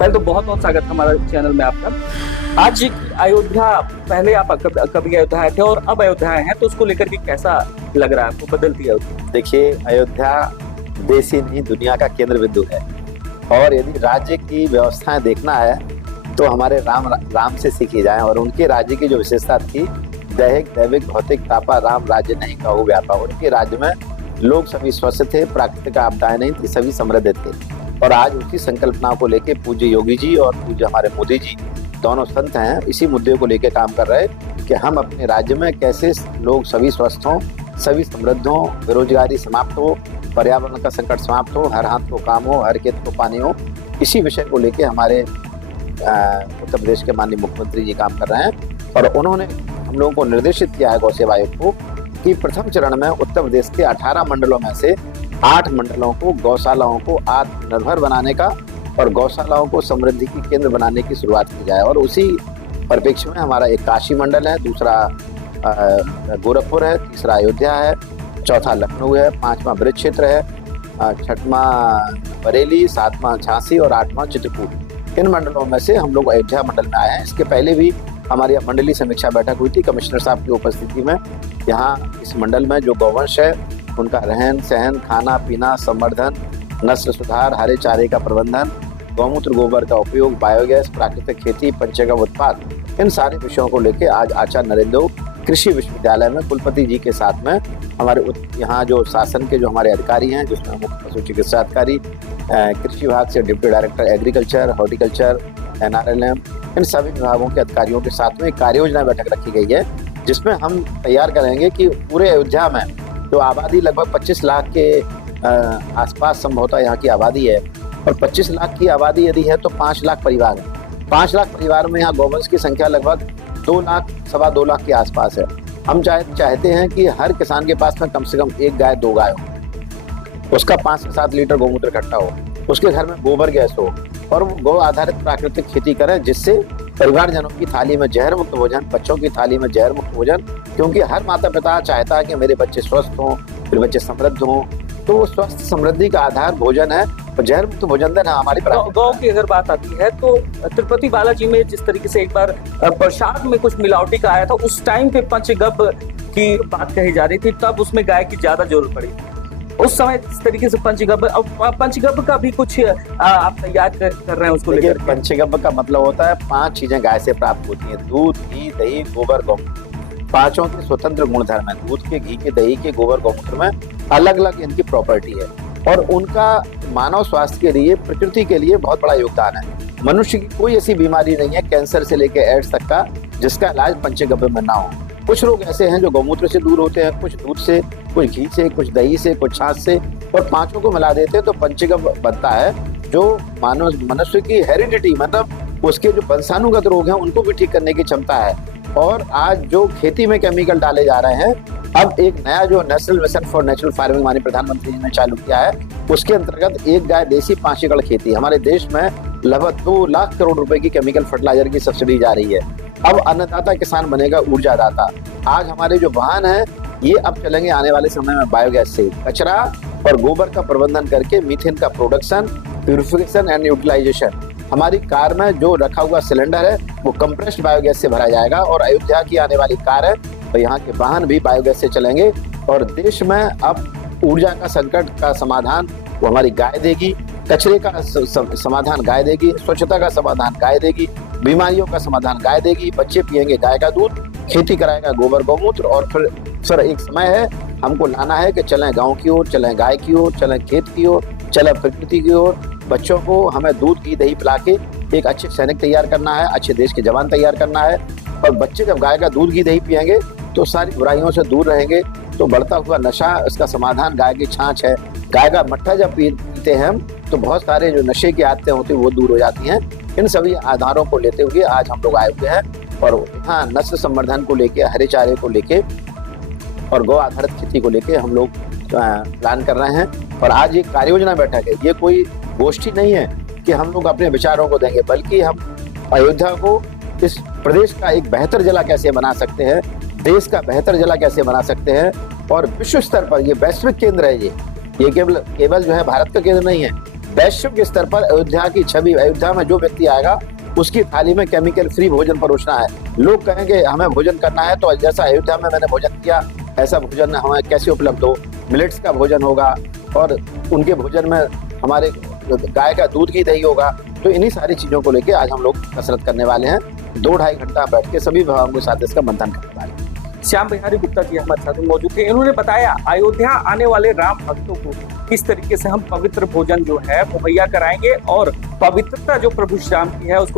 पहले तो बहुत बहुत स्वागत है हमारे चैनल में आपका। आज अयोध्या, पहले आप कभी अयोध्या आए थे और अब अयोध्या आए हैं, तो उसको लेकर के कैसा लग रहा है आपको? बदलती है देखिए, अयोध्या देश ही नहीं दुनिया का केंद्र बिंदु है। और यदि राज्य की व्यवस्थाएं देखना है तो हमारे राम से सीखी जाए। और उनके राज्य की जो विशेषता थी, दैहिक दैविक भौतिक तापा राम राज्य नहीं कहु व्यापा। उनके राज्य में लोग सभी स्वस्थ थे, प्राकृतिक आपदाएं नहीं थी, सभी समृद्ध थे। और आज उसी संकल्पना को लेके पूज्य योगी जी और पूज्य हमारे मोदी जी दोनों संत हैं, इसी मुद्दे को लेके काम कर रहे हैं कि हम अपने राज्य में कैसे लोग सभी स्वस्थ हों, सभी समृद्ध हों, बेरोजगारी समाप्त हो, पर्यावरण का संकट समाप्त हो, हर हाथ को काम हो, हर खेत को पानी हो। इसी विषय को लेके हमारे उत्तर प्रदेश के माननीय मुख्यमंत्री जी काम कर रहे हैं। और उन्होंने हम लोगों को निर्देशित किया है गौ सेवा आयोग को कि प्रथम चरण में उत्तर प्रदेश के 18 मंडलों में से 8 मंडलों को गौशालाओं को आत्मनिर्भर बनाने का और गौशालाओं को समृद्धि की केंद्र बनाने की शुरुआत की जाए। और उसी परिप्रेक्ष्य में हमारा एक काशी मंडल है, दूसरा गोरखपुर है, तीसरा अयोध्या है, चौथा लखनऊ है, 5वां ब्रज क्षेत्र है, 6वां बरेली, 7वां झांसी और 8वां चित्रकूट। इन मंडलों में से हम लोग अयोध्या मंडल में आए हैं। इसके पहले भी हमारी मंडलीय समीक्षा बैठक हुई थी कमिश्नर साहब की उपस्थिति में। यहाँ इस मंडल में जो गौवंश है उनका रहन सहन, खाना पीना, संवर्धन, नस्ल सुधार, हरे चारे का प्रबंधन, गौमूत्र गोबर का उपयोग, बायोगैस, प्राकृतिक खेती, पंचगव्य उत्पाद, इन सारे विषयों को लेकर आज आचार्य नरेंद्र कृषि विश्वविद्यालय में कुलपति जी के साथ में हमारे यहाँ जो शासन के जो हमारे अधिकारी हैं, जिसमें मुख्य पशु चिकित्सा अधिकारी, कृषि विभाग से deputy director agriculture, horticulture, NRLM, इन सभी विभागों के अधिकारियों के साथ में कार्य योजना बैठक रखी गई है, जिसमें हम तैयार करेंगे कि पूरे अयोध्या में जो आबादी लगभग 25 लाख के आसपास संभवतः यहाँ की आबादी है, और 25 लाख की आबादी यदि है तो 5 लाख परिवार है। 5 लाख परिवार में यहाँ गौवंश की संख्या लगभग 2 लाख सवा 2 लाख के आसपास है। हम चाहते हैं कि हर किसान के पास में कम से कम 1 गाय 2 गाय हो, उसका 5 से 7 लीटर गौमूत्र इकट्ठा हो, उसके घर में गोबर गैस हो, और वो गौ आधारित प्राकृतिक खेती करें, जिससे परिवारजनों की थाली में जहर मुक्त भोजन, बच्चों की थाली में जहर मुक्त भोजन। क्योंकि हर माता पिता चाहता है कि मेरे बच्चे स्वस्थ हों, मेरे बच्चे समृद्ध हों, तो वो स्वस्थ समृद्धि का आधार भोजन है और जहर मुक्त भोजन देना हमारी गौ की अगर बात आती है तो तिरुपति बालाजी में जिस तरीके से एक बार प्रसाद में कुछ मिलावटी का आया था, उस टाइम पे पंचगव्य की बात कही जा रही थी, तब उसमें गाय की ज्यादा जरूरत पड़ी। उस समय इस तरीके से पंचगव्य, अब पंचगव्य का भी कुछ आप तैयार कर रहे हैं उसको लेकर? पंचगव्य का मतलब होता है 5 चीजें गाय से प्राप्त होती हैं: दूध, घी, दही, गोबर, गौमूत्र। 5 के स्वतंत्र गुणधर्म है। दूध के, घी के, दही के, गोबर, गौमूत्र में अलग अलग इनकी प्रॉपर्टी है, और उनका मानव स्वास्थ्य के लिए, प्रकृति के लिए बहुत बड़ा योगदान है। मनुष्य की कोई ऐसी बीमारी नहीं है, कैंसर से लेकर एड्स तक का, जिसका इलाज पंचगव्य में ना हो। कुछ लोग ऐसे हैं जो गौमूत्र से दूर होते हैं, कुछ दूध से, कुछ घी से, कुछ दही से, कुछ छाछ से, और 5 को मिला देते हैं तो पंचगव्य बनता है, जो मनुष्य की हेरिडिटी, मतलब उसके जो वंशानुगत रोग हैं उनको भी ठीक करने की क्षमता है। और आज जो खेती में केमिकल डाले जा रहे हैं, अब एक नया जो national mission for natural farming माननीय प्रधानमंत्री जी ने चालू किया है, उसके अंतर्गत 1 गाय देसी 5 एकड़ खेती। हमारे देश में लगभग 2 लाख करोड़ रुपए की केमिकल फर्टिलाइजर की सब्सिडी जा रही है। अब अन्नदाता किसान बनेगा ऊर्जादाता। आज हमारे जो वाहन है ये अब चलेंगे आने वाले समय में बायोगैस से। कचरा और गोबर का प्रबंधन करके मीथेन का प्रोडक्शन, प्यूरिफिकेशन एंड यूटिलाइजेशन। हमारी कार में जो रखा हुआ सिलेंडर है वो कंप्रेस्ड बायोगैस से भरा जाएगा, और अयोध्या की आने वाली कार है तो यहाँ के वाहन भी बायोगैस से चलेंगे। और देश में अब ऊर्जा का संकट का समाधान वो हमारी गाय देगी, कचरे का समाधान गाय देगी, स्वच्छता का समाधान गाय देगी, बीमारियों का समाधान गाय देगी। बच्चे पिएंगे गाय का दूध, खेती कराएगा गोबर गौमूत्र। और फिर सर एक समय है, हमको लाना है कि चलें गांव की ओर, चलें गाय की ओर, चलें खेत की ओर, चलें प्रकृति की ओर। बच्चों को हमें दूध घी दही पिला के एक अच्छे सैनिक तैयार करना है, अच्छे देश के जवान तैयार करना है। और बच्चे जब गाय का दूध घी दही पिएंगे तो सारी बुराइयों से दूर रहेंगे। तो बढ़ता हुआ नशा, इसका समाधान गाय की छाछ है। गाय का मट्ठा जब पीते हैं हम तो बहुत सारे जो नशे की आदतें होती हैं वो दूर हो जाती हैं। इन सभी आधारों को लेते हुए आज हम लोग आए हुए हैं, और यहाँ नस्ल संवर्धन को लेके, हरे चारे को लेके और गौ आधारित खेती को लेके हम लोग प्लान कर रहे हैं। और आज एक कार्य योजना बैठक है, ये कोई गोष्ठी नहीं है कि हम लोग अपने विचारों को देंगे, बल्कि हम अयोध्या को इस प्रदेश का एक बेहतर जिला कैसे बना सकते हैं, देश का बेहतर जिला कैसे बना सकते हैं, और विश्व स्तर पर ये वैश्विक केंद्र है। ये केवल जो है भारत का केंद्र नहीं है, वैश्विक स्तर पर अयोध्या की छवि, अयोध्या में जो व्यक्ति आएगा उसकी थाली में केमिकल फ्री भोजन परोसना है। लोग कहेंगे हमें भोजन करना है तो जैसा अयोध्या में मैंने भोजन किया ऐसा भोजन हमें कैसे उपलब्ध हो, मिलेट्स का भोजन होगा और उनके भोजन में हमारे गाय का दूध की दही होगा। तो इन्हीं सारी चीजों को लेकर आज हम लोग कसरत करने वाले हैं। 2-2.5 घंटा बैठ के सभी विभागों के साथ इसका मंथन करने वाले हैं। श्याम बिहारी गुप्ता जी हमारे साथ मौजूद थे। इन्होंने बताया अयोध्या आने वाले राम भक्तों को किस तरीके से हम पवित्र भोजन जो है मुहैया कराएंगे और पवित्रता जो प्रभु श्री राम की है उसको